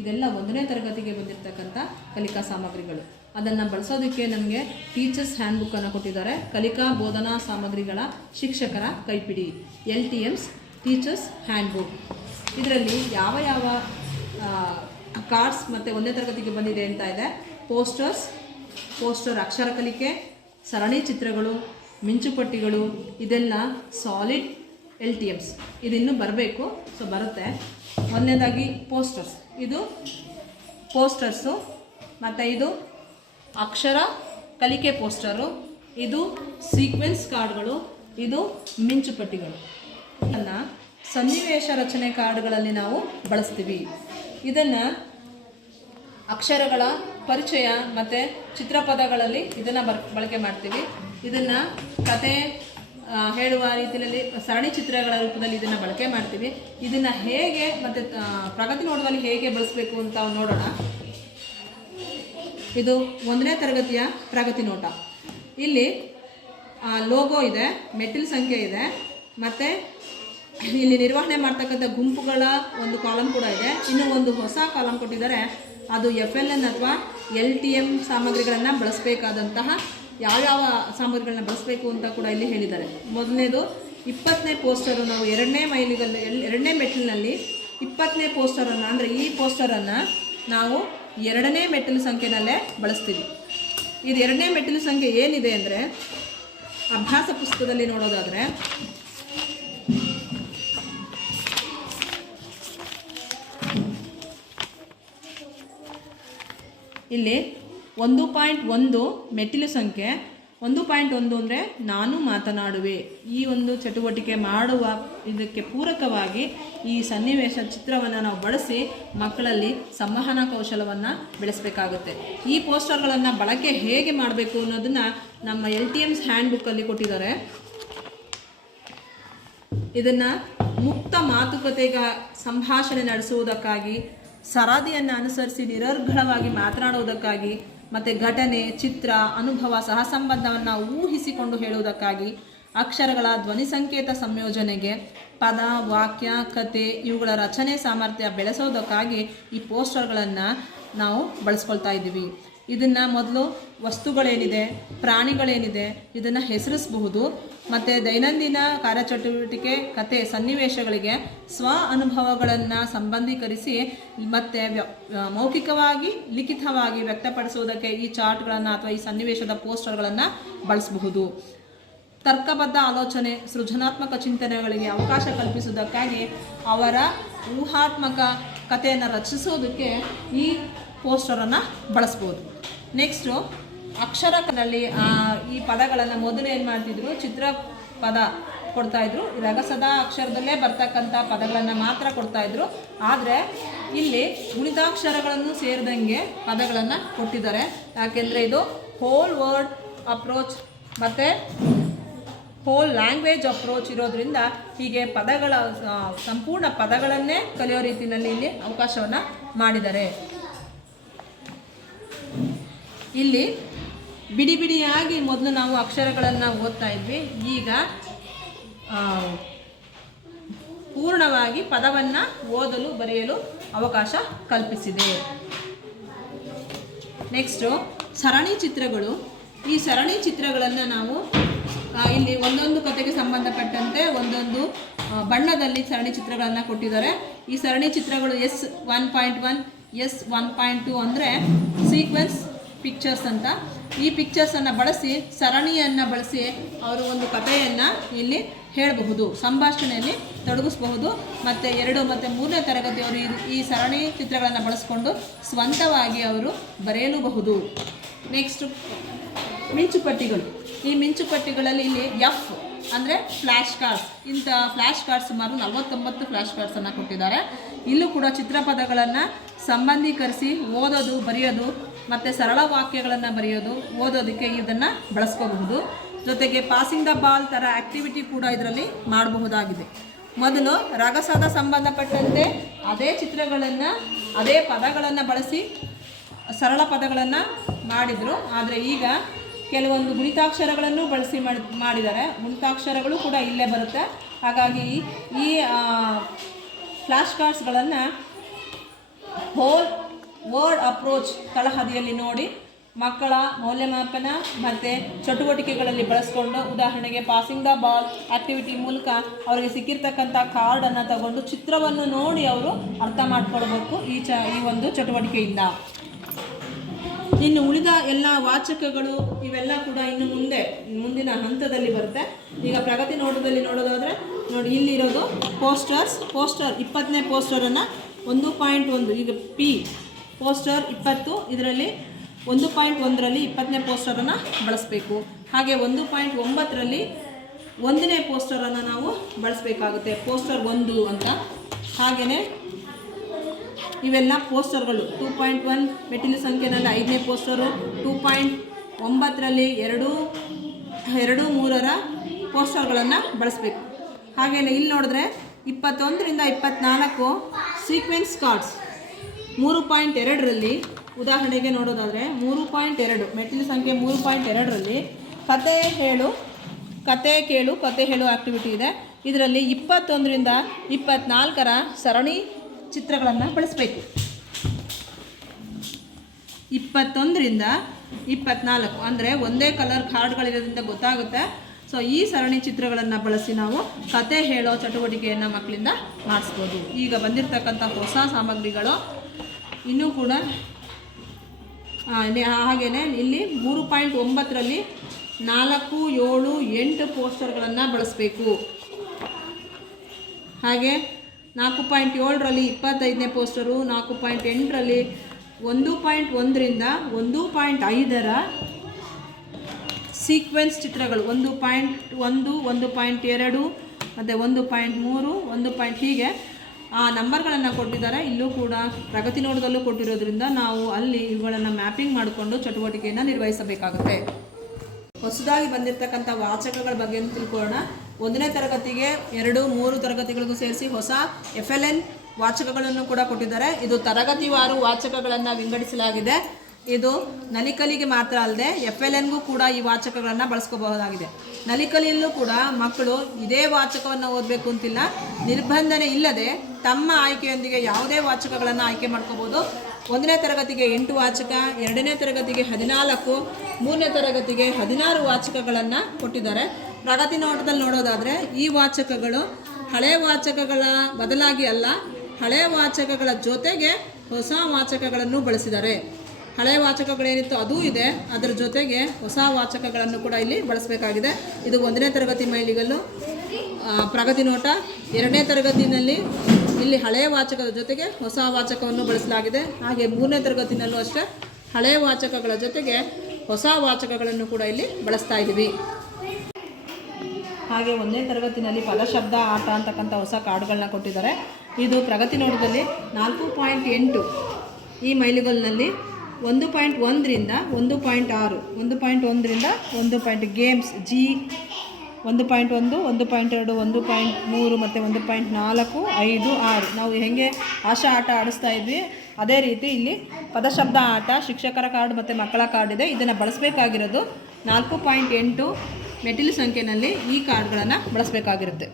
ಇದೆಲ್ಲ 1ನೇ ತರಗತಿಗೆ ಬಂದಿರತಕ್ಕಂಥ ಕಲಿಕಾ ಸಾಮಗ್ರಿಗಳು. ಅದನ್ನು ಬಳಸೋದಕ್ಕೆ ನಮಗೆ ಟೀಚರ್ಸ್ ಹ್ಯಾಂಡ್ ಬುಕ್ಕನ್ನು ಕೊಟ್ಟಿದ್ದಾರೆ. ಕಲಿಕಾ ಬೋಧನಾ ಸಾಮಗ್ರಿಗಳ ಶಿಕ್ಷಕರ ಕೈಪಿಡಿ, LTM's ಟೀಚರ್ಸ್ ಹ್ಯಾಂಡ್ ಬುಕ್. ಇದರಲ್ಲಿ ಯಾವ ಯಾವ ಕಾರ್ಡ್ಸ್ ಮತ್ತು 1ನೇ ತರಗತಿಗೆ ಬಂದಿದೆ ಅಂತ ಇದೆ. ಪೋಸ್ಟರ್ ಅಕ್ಷರ ಕಲಿಕೆ, ಸರಣಿ ಚಿತ್ರಗಳು, ಮಿಂಚುಪಟ್ಟಿಗಳು, ಇದೆಲ್ಲ ಸಾಲಿಡ್ LTM's. ಇದಿನ್ನೂ ಬರಬೇಕು, ಸೊ ಬರುತ್ತೆ. ಒಂದನೇದಾಗಿ ಇದು ಪೋಸ್ಟರ್ಸು, ಮತ್ತು ಇದು ಅಕ್ಷರ ಕಲಿಕೆ ಪೋಸ್ಟರು, ಇದು ಸೀಕ್ವೆನ್ಸ್ ಕಾರ್ಡ್ಗಳು, ಇದು ಮಿಂಚುಪಟ್ಟಿಗಳು. ಇದನ್ನು ಸನ್ನಿವೇಶ ರಚನೆ ಕಾರ್ಡ್ಗಳಲ್ಲಿ ನಾವು ಬಳಸ್ತೀವಿ. ಇದನ್ನು ಅಕ್ಷರಗಳ ಪರಿಚಯ ಮತ್ತು ಚಿತ್ರಪದಗಳಲ್ಲಿ ಇದನ್ನು ಬಳಕೆ ಮಾಡ್ತೀವಿ. ಇದನ್ನು ಕತೆ ಹೇಳುವ ರೀತಿಯಲ್ಲಿ ಸರಣಿ ಚಿತ್ರಗಳ ರೂಪದಲ್ಲಿ ಇದನ್ನು ಬಳಕೆ ಮಾಡ್ತೀವಿ. ಇದನ್ನು ಹೇಗೆ ಮತ್ತು ಪ್ರಗತಿ ನೋಟದಲ್ಲಿ ಹೇಗೆ ಬಳಸಬೇಕು ಅಂತ ನೋಡೋಣ. ಇದು 1ನೇ ತರಗತಿಯ ಪ್ರಗತಿ ನೋಟ. ಇಲ್ಲಿ ಲೋಗೋ ಇದೆ, ಮೆಟ್ಟಿಲು ಸಂಖ್ಯೆ ಇದೆ, ಮತ್ತು ಇಲ್ಲಿ ನಿರ್ವಹಣೆ ಮಾಡ್ತಕ್ಕಂಥ ಗುಂಪುಗಳ ಒಂದು ಕಾಲಮ್ ಕೂಡ ಇದೆ. ಇನ್ನು ಒಂದು ಹೊಸ ಕಾಲಮ್ ಕೊಟ್ಟಿದ್ದಾರೆ, ಅದು FLN ಅಥವಾ LTM ಸಾಮಗ್ರಿಗಳನ್ನು ಬಳಸಬೇಕಾದಂತಹ ಯಾವ್ಯಾವ ಸಾಮಗ್ರಿಗಳನ್ನ ಬಳಸಬೇಕು ಅಂತ ಕೂಡ ಇಲ್ಲಿ ಹೇಳಿದ್ದಾರೆ. ಮೊದಲನೇದು 20ನೇ ಪೋಸ್ಟರು. ನಾವು 2ನೇ ಮೆಟ್ಟಿಲಿನಲ್ಲಿ 20ನೇ ಪೋಸ್ಟರನ್ನು, ಅಂದರೆ ಈ ಪೋಸ್ಟರನ್ನು ನಾವು 2ನೇ ಮೆಟ್ಟಿಲು ಸಂಖ್ಯೆನಲ್ಲೇ ಬಳಸ್ತೀವಿ. ಇದು 2ನೇ ಮೆಟ್ಟಿಲು ಸಂಖ್ಯೆ ಏನಿದೆ ಅಂದರೆ, ಅಭ್ಯಾಸ ಪುಸ್ತಕದಲ್ಲಿ ನೋಡೋದಾದರೆ ಇಲ್ಲಿ 1.1 ಮೆಟ್ಟಿಲು ಸಂಖ್ಯೆ. 1.1 ಅಂದರೆ ನಾನು ಮಾತನಾಡುವೆ. ಈ ಒಂದು ಚಟುವಟಿಕೆ ಮಾಡುವ ಇದಕ್ಕೆ ಪೂರಕವಾಗಿ ಈ ಸನ್ನಿವೇಶ ಚಿತ್ರವನ್ನು ನಾವು ಬಳಸಿ ಮಕ್ಕಳಲ್ಲಿ ಸಂವಹನ ಕೌಶಲವನ್ನು ಬೆಳೆಸಬೇಕಾಗುತ್ತೆ. ಈ ಪೋಸ್ಟರ್ಗಳನ್ನು ಬಳಕೆ ಹೇಗೆ ಮಾಡಬೇಕು ಅನ್ನೋದನ್ನು ನಮ್ಮ LTM's ಹ್ಯಾಂಡ್ ಬುಕ್ಕಲ್ಲಿ ಕೊಟ್ಟಿದ್ದಾರೆ. ಇದನ್ನು ಮುಕ್ತ ಮಾತುಕತೆಗ ಸಂಭಾಷಣೆ ನಡೆಸುವುದಕ್ಕಾಗಿ, ಸರದಿಯನ್ನು ಅನುಸರಿಸಿ ನಿರರ್ಗಳವಾಗಿ ಮಾತನಾಡುವುದಕ್ಕಾಗಿ, ಮತ್ತು ಘಟನೆ, ಚಿತ್ರ, ಅನುಭವ, ಸಹಸಂಬಂಧವನ್ನು ಊಹಿಸಿಕೊಂಡು ಹೇಳುವುದಕ್ಕಾಗಿ, ಅಕ್ಷರಗಳ ಧ್ವನಿ ಸಂಕೇತ ಸಂಯೋಜನೆಗೆ, ಪದ, ವಾಕ್ಯ, ಕತೆ ಇವುಗಳ ರಚನೆ ಸಾಮರ್ಥ್ಯ ಬೆಳೆಸೋದಕ್ಕಾಗಿ ಈ ಪೋಸ್ಟರ್ಗಳನ್ನು ನಾವು ಬಳಸ್ಕೊಳ್ತಾ ಇದ್ದೀವಿ. ಇದನ್ನು ಮೊದಲು ವಸ್ತುಗಳೇನಿದೆ, ಪ್ರಾಣಿಗಳೇನಿದೆ ಇದನ್ನು ಹೆಸರಿಸಬಹುದು. ಮತ್ತು ದೈನಂದಿನ ಕಾರ್ಯಚಟುವಟಿಕೆ, ಕತೆ, ಸನ್ನಿವೇಶಗಳಿಗೆ ಸ್ವ ಅನುಭವಗಳನ್ನು ಸಂಬಂಧೀಕರಿಸಿ ಮತ್ತು ಮೌಖಿಕವಾಗಿ, ಲಿಖಿತವಾಗಿ ವ್ಯಕ್ತಪಡಿಸುವುದಕ್ಕೆ ಈ ಚಾರ್ಟ್ಗಳನ್ನು ಅಥವಾ ಈ ಸನ್ನಿವೇಶದ ಪೋಸ್ಟರ್ಗಳನ್ನು ಬಳಸಬಹುದು. ತರ್ಕಬದ್ಧ ಆಲೋಚನೆ, ಸೃಜನಾತ್ಮಕ ಚಿಂತನೆಗಳಿಗೆ ಅವಕಾಶ ಕಲ್ಪಿಸುವುದಕ್ಕಾಗಿ ಅವರ ಊಹಾತ್ಮಕ ಕಥೆಯನ್ನು ರಚಿಸೋದಕ್ಕೆ ಈ ಪೋಸ್ಟರನ್ನು ಬಳಸ್ಬೋದು. ನೆಕ್ಸ್ಟು ಅಕ್ಷರದಲ್ಲಿ ಈ ಪದಗಳನ್ನು ಮೊದಲು ಏನು ಮಾಡ್ತಿದ್ರು, ಚಿತ್ರ ಪದ ಕೊಡ್ತಾಯಿದ್ರು. ರಗಸದ ಅಕ್ಷರದಲ್ಲೇ ಬರ್ತಕ್ಕಂಥ ಪದಗಳನ್ನು ಮಾತ್ರ ಕೊಡ್ತಾಯಿದ್ರು. ಆದರೆ ಇಲ್ಲಿ ಗುಣಿತಾಕ್ಷರಗಳನ್ನು ಸೇರಿದಂಗೆ ಪದಗಳನ್ನು ಕೊಟ್ಟಿದ್ದಾರೆ. ಯಾಕೆಂದರೆ ಇದು ಹೋಲ್ ವರ್ಡ್ ಅಪ್ರೋಚ್ ಮತ್ತು ಹೋಲ್ ಲ್ಯಾಂಗ್ವೇಜ್ ಅಪ್ರೋಚ್ ಇರೋದ್ರಿಂದ ಹೀಗೆ ಪದಗಳ ಸಂಪೂರ್ಣ ಪದಗಳನ್ನೇ ಕಲಿಯೋ ರೀತಿಯಲ್ಲಿ ಇಲ್ಲಿ ಅವಕಾಶವನ್ನು ಮಾಡಿದ್ದಾರೆ. ಇಲ್ಲಿ ಬಿಡಿ ಬಿಡಿಯಾಗಿ ಮೊದಲು ನಾವು ಅಕ್ಷರಗಳನ್ನು ಓದ್ತಾ ಇದ್ವಿ. ಈಗ ಪೂರ್ಣವಾಗಿ ಪದವನ್ನು ಓದಲು ಬರೆಯಲು ಅವಕಾಶ ಕಲ್ಪಿಸಿದೆ. ನೆಕ್ಸ್ಟು ಸರಣಿ ಚಿತ್ರಗಳು. ಈ ಸರಣಿ ಚಿತ್ರಗಳನ್ನು ನಾವು ಇಲ್ಲಿ ಒಂದೊಂದು ಕಥೆಗೆ ಸಂಬಂಧಪಟ್ಟಂತೆ ಒಂದೊಂದು ಬಣ್ಣದಲ್ಲಿ ಸರಣಿ ಚಿತ್ರಗಳನ್ನು ಕೊಟ್ಟಿದ್ದಾರೆ. ಈ ಸರಣಿ ಚಿತ್ರಗಳು S1.1, S1.2 ಅಂದರೆ ಸೀಕ್ವೆನ್ಸ್ ಪಿಕ್ಚರ್ಸ್ ಅಂತ. ಈ ಪಿಕ್ಚರ್ಸನ್ನು ಬಳಸಿ, ಸರಣಿಯನ್ನು ಬಳಸಿ ಅವರು ಒಂದು ಕಥೆಯನ್ನು ಇಲ್ಲಿ ಹೇಳಬಹುದು, ಸಂಭಾಷಣೆಯಲ್ಲಿ ತೊಡಗಿಸಬಹುದು. ಮತ್ತು 2 ಮತ್ತು 3ನೇ ತರಗತಿಯವರು ಈ ಸರಣಿ ಚಿತ್ರಗಳನ್ನು ಬಳಸಿಕೊಂಡು ಸ್ವಂತವಾಗಿ ಅವರು ಬರೆಯಲೂಬಹುದು. ನೆಕ್ಸ್ಟ್ ಮಿಂಚುಪಟ್ಟಿಗಳು. ಈ ಮಿಂಚುಪಟ್ಟಿಗಳಲ್ಲಿ ಇಲ್ಲಿ F ಅಂದರೆ ಫ್ಲ್ಯಾಶ್ ಕಾರ್ಡ್ಸ್. ಇಂಥ ಫ್ಲ್ಯಾಶ್ ಕಾರ್ಡ್ಸ್ ಸುಮಾರು 49 ಫ್ಲ್ಯಾಶ್ ಕಾರ್ಡ್ಸನ್ನು ಕೊಟ್ಟಿದ್ದಾರೆ. ಇಲ್ಲೂ ಕೂಡ ಚಿತ್ರಪದಗಳನ್ನು ಸಂಬಂಧೀಕರಿಸಿ ಓದೋದು, ಬರೆಯೋದು ಮತ್ತು ಸರಳ ವಾಕ್ಯಗಳನ್ನು ಬರೆಯೋದು, ಓದೋದಕ್ಕೆ ಇದನ್ನು ಬಳಸ್ಕೋಬಹುದು. ಜೊತೆಗೆ ಪಾಸಿಂಗ್ ದ ಬಾಲ್ ಥರ ಆ್ಯಕ್ಟಿವಿಟಿ ಕೂಡ ಇದರಲ್ಲಿ ಮಾಡಬಹುದಾಗಿದೆ. ಮೊದಲು ರಗಸದ ಸಂಬಂಧಪಟ್ಟಂತೆ ಅದೇ ಚಿತ್ರಗಳನ್ನು, ಅದೇ ಪದಗಳನ್ನು ಬಳಸಿ ಸರಳ ಪದಗಳನ್ನು ಮಾಡಿದರು. ಆದರೆ ಈಗ ಕೆಲವೊಂದು ಗುಣಿತಾಕ್ಷರಗಳನ್ನು ಬಳಸಿ ಮಾಡಿದ್ದಾರೆ. ಗುಣಿತಾಕ್ಷರಗಳು ಕೂಡ ಇಲ್ಲೇ ಬರುತ್ತೆ. ಹಾಗಾಗಿ ಈ ಫ್ಲ್ಯಾಶ್ ಕಾರ್ಡ್ಸ್ಗಳನ್ನು ಹೋಲ್ ವರ್ಡ್ ಅಪ್ರೋಚ್ ತಳಹದಿಯಲ್ಲಿ ನೋಡಿ ಮಕ್ಕಳ ಮೌಲ್ಯಮಾಪನ ಮತ್ತು ಚಟುವಟಿಕೆಗಳಲ್ಲಿ ಬಳಸ್ಕೊಂಡು, ಉದಾಹರಣೆಗೆ ಪಾಸಿಂಗ್ ದ ಬಾಲ್ ಆ್ಯಕ್ಟಿವಿಟಿ ಮೂಲಕ ಅವರಿಗೆ ಸಿಕ್ಕಿರ್ತಕ್ಕಂಥ ಕಾರ್ಡನ್ನು ತಗೊಂಡು ಚಿತ್ರವನ್ನು ನೋಡಿ ಅವರು ಅರ್ಥ ಮಾಡ್ಕೊಳ್ಬೇಕು ಈ ಒಂದು ಚಟುವಟಿಕೆಯಿಂದ. ಇನ್ನು ಉಳಿದ ಎಲ್ಲ ವಾಚಕಗಳು ಇವೆಲ್ಲ ಕೂಡ ಇನ್ನು ಮುಂದಿನ ಹಂತದಲ್ಲಿ ಬರುತ್ತೆ. ಈಗ ಪ್ರಗತಿ ನೋಟದಲ್ಲಿ ನೋಡೋದಾದರೆ ನೋಡಿ, ಇಲ್ಲಿರೋದು ಪೋಸ್ಟರ್ 20ನೇ ಪೋಸ್ಟರನ್ನು 1.1 ಈಗ ಪಿ ಪೋಸ್ಟರ್ 20, ಇದರಲ್ಲಿ 1.1ರಲ್ಲಿ 20ನೇ ಪೋಸ್ಟರನ್ನು ಬಳಸಬೇಕು. ಹಾಗೆ 1.9ರಲ್ಲಿ 1ನೇ ಪೋಸ್ಟರನ್ನು ನಾವು ಬಳಸಬೇಕಾಗುತ್ತೆ, ಪೋಸ್ಟರ್ 1 ಅಂತ. ಹಾಗೆಯೇ ಇವೆಲ್ಲ ಪೋಸ್ಟರ್ಗಳು 2.1 ಮೆಟ್ಟಿಲು ಸಂಖ್ಯೆನಲ್ಲಿ 5ನೇ ಪೋಸ್ಟರು, 2.9ರಲ್ಲಿ 2, 3ರ ಪೋಸ್ಟರ್ಗಳನ್ನು ಬಳಸಬೇಕು. ಹಾಗೆಯೇ ಇಲ್ಲಿ ನೋಡಿದ್ರೆ 21ರಿಂದ 24 ಸೀಕ್ವೆನ್ಸ್ ಕಾರ್ಡ್ಸ್ 3.2ರಲ್ಲಿ, ಉದಾಹರಣೆಗೆ ನೋಡೋದಾದರೆ 3.2 ಮೆಟ್ಟಿಲು ಸಂಖ್ಯೆ 3.2ರಲ್ಲಿ ಕತೆ ಕೇಳು ಆ್ಯಕ್ಟಿವಿಟಿ ಇದೆ. ಇದರಲ್ಲಿ 21ರಿಂದ 24ರ ಸರಣಿ ಚಿತ್ರಗಳನ್ನು ಬಳಸಬೇಕು. 21ರಿಂದ 24 ಅಂದರೆ ಒಂದೇ ಕಲರ್ ಕಾರ್ಡ್ಗಳಿರೋದ್ರಿಂದ ಗೊತ್ತಾಗುತ್ತೆ. ಸೊ ಈ ಸರಣಿ ಚಿತ್ರಗಳನ್ನು ಬಳಸಿ ನಾವು ಕತೆ ಹೇಳೋ ಚಟುವಟಿಕೆಯನ್ನು ಮಕ್ಕಳಿಂದ ಮಾಡಿಸ್ಬೋದು. ಈಗ ಬಂದಿರತಕ್ಕಂಥ ಹೊಸ ಸಾಮಗ್ರಿಗಳು ಇನ್ನೂ ಕೂಡ ಹಾಗೆಯೇ ಇಲ್ಲಿ 3.9ರಲ್ಲಿ 4, 7, 8 ಪೋಸ್ಟರ್ಗಳನ್ನು ಬಳಸಬೇಕು. ಹಾಗೆ 4.7ರಲ್ಲಿ 25ನೇ ಪೋಸ್ಟರು, 4.8ರಲ್ಲಿ 1.1ರಿಂದ 1.5ರ ಸೀಕ್ವೆನ್ಸ್ ಚಿತ್ರಗಳು 1.1, 1.2 ಮತ್ತು 1.3, 1. ಹೀಗೆ ಆ ನಂಬರ್ಗಳನ್ನು ಕೊಟ್ಟಿದ್ದಾರೆ. ಇಲ್ಲೂ ಕೂಡ ಪ್ರಗತಿ ನೋಟದಲ್ಲೂ ಕೊಟ್ಟಿರೋದ್ರಿಂದ ನಾವು ಅಲ್ಲಿ ಇವುಗಳನ್ನು ಮ್ಯಾಪಿಂಗ್ ಮಾಡಿಕೊಂಡು ಚಟುವಟಿಕೆಯನ್ನು ನಿರ್ವಹಿಸಬೇಕಾಗುತ್ತೆ. ಹೊಸದಾಗಿ ಬಂದಿರತಕ್ಕಂಥ ವಾಚಕಗಳ ಬಗ್ಗೆ ತಿಳ್ಕೊಳ್ಳೋಣ. 1ನೇ ತರಗತಿಗೆ 2, 3 ತರಗತಿಗಳಿಗೂ ಸೇರಿಸಿ ಹೊಸ FLN ವಾಚಕಗಳನ್ನು ಕೂಡ ಕೊಟ್ಟಿದ್ದಾರೆ. ಇದು ತರಗತಿವಾರು ವಾಚಕಗಳನ್ನು ವಿಂಗಡಿಸಲಾಗಿದೆ. ಇದು ನಲಿಕಲಿಗೆ ಮಾತ್ರ ಅಲ್ಲದೆ FLNಗೂ ಕೂಡ ಈ ವಾಚಕಗಳನ್ನು ಬಳಸ್ಕೋಬಹುದಾಗಿದೆ. ನಲಿಕಲಿಯಲ್ಲೂ ಕೂಡ ಮಕ್ಕಳು ಇದೇ ವಾಚಕವನ್ನು ಓದಬೇಕು ಅಂತಿಲ್ಲ, ನಿರ್ಬಂಧನೆ ಇಲ್ಲದೆ ತಮ್ಮ ಆಯ್ಕೆಯೊಂದಿಗೆ ಯಾವುದೇ ವಾಚಕಗಳನ್ನು ಆಯ್ಕೆ ಮಾಡ್ಕೋಬೋದು. 1ನೇ ತರಗತಿಗೆ 8 ವಾಚಕ, 2ನೇ ತರಗತಿಗೆ 14, 3ನೇ ತರಗತಿಗೆ 16 ವಾಚಕಗಳನ್ನು ಕೊಟ್ಟಿದ್ದಾರೆ. ಪ್ರಗತಿ ನೋಟದಲ್ಲಿ ನೋಡೋದಾದರೆ ಈ ವಾಚಕಗಳು ಹಳೆಯ ವಾಚಕಗಳ ಬದಲಾಗಿ ಅಲ್ಲ, ಹಳೆಯ ವಾಚಕಗಳ ಜೊತೆಗೆ ಹೊಸ ವಾಚಕಗಳನ್ನು ಬಳಸಿದ್ದಾರೆ. ಹಳೆಯ ವಾಚಕಗಳೇನಿತ್ತು ಅದೂ ಇದೆ, ಅದರ ಜೊತೆಗೆ ಹೊಸ ವಾಚಕಗಳನ್ನು ಕೂಡ ಇಲ್ಲಿ ಬಳಸಬೇಕಾಗಿದೆ. ಇದು 1ನೇ ತರಗತಿ ಮೈಲಿಗಲ್ಲು ಪ್ರಗತಿ ನೋಟ. 2ನೇ ತರಗತಿಯಲ್ಲಿ ಇಲ್ಲಿ ಹಳೆಯ ವಾಚಕದ ಜೊತೆಗೆ ಹೊಸ ವಾಚಕವನ್ನು ಬಳಸಲಾಗಿದೆ. ಹಾಗೆ 3ನೇ ತರಗತಿನಲ್ಲೂ ಅಷ್ಟೇ ಹಳೆಯ ವಾಚಕಗಳ ಜೊತೆಗೆ ಹೊಸ ವಾಚಕಗಳನ್ನು ಕೂಡ ಇಲ್ಲಿ ಬಳಸ್ತಾ ಇದ್ದೀವಿ. ಹಾಗೆ 1ನೇ ತರಗತಿನಲ್ಲಿ ಪದಶಬ್ದ ಆಟ ಅಂತಕ್ಕಂಥ ಹೊಸ ಕಾರ್ಡ್ಗಳನ್ನ ಕೊಟ್ಟಿದ್ದಾರೆ. ಇದು ಪ್ರಗತಿ ನೋಟದಲ್ಲಿ 4.8 ಈ ಮೈಲಿಗಲ್ಲಿನಲ್ಲಿ 1.1ರಿಂದ 1.6, 1.1ರಿಂದ 1. ಗೇಮ್ಸ್ G 1.1, 1.2, 1.3 ಮತ್ತು 1.4, 5, 6 ನಾವು ಹೇಗೆ ಆಶಾ ಆಟ ಆಡಿಸ್ತಾ ಇದ್ವಿ ಅದೇ ರೀತಿ ಇಲ್ಲಿ ಪದಶಬ್ದ ಆಟ, ಶಿಕ್ಷಕರ ಕಾರ್ಡ್ ಮತ್ತು ಮಕ್ಕಳ ಕಾರ್ಡ್ ಇದೆ. ಇದನ್ನು ಬಳಸಬೇಕಾಗಿರೋದು 4.8 ಮೆಟ್ಟಿಲು ಸಂಖ್ಯೆಯಲ್ಲಿ ಈ ಕಾರ್ಡ್ಗಳನ್ನು ಬಳಸಬೇಕಾಗಿರುತ್ತೆ.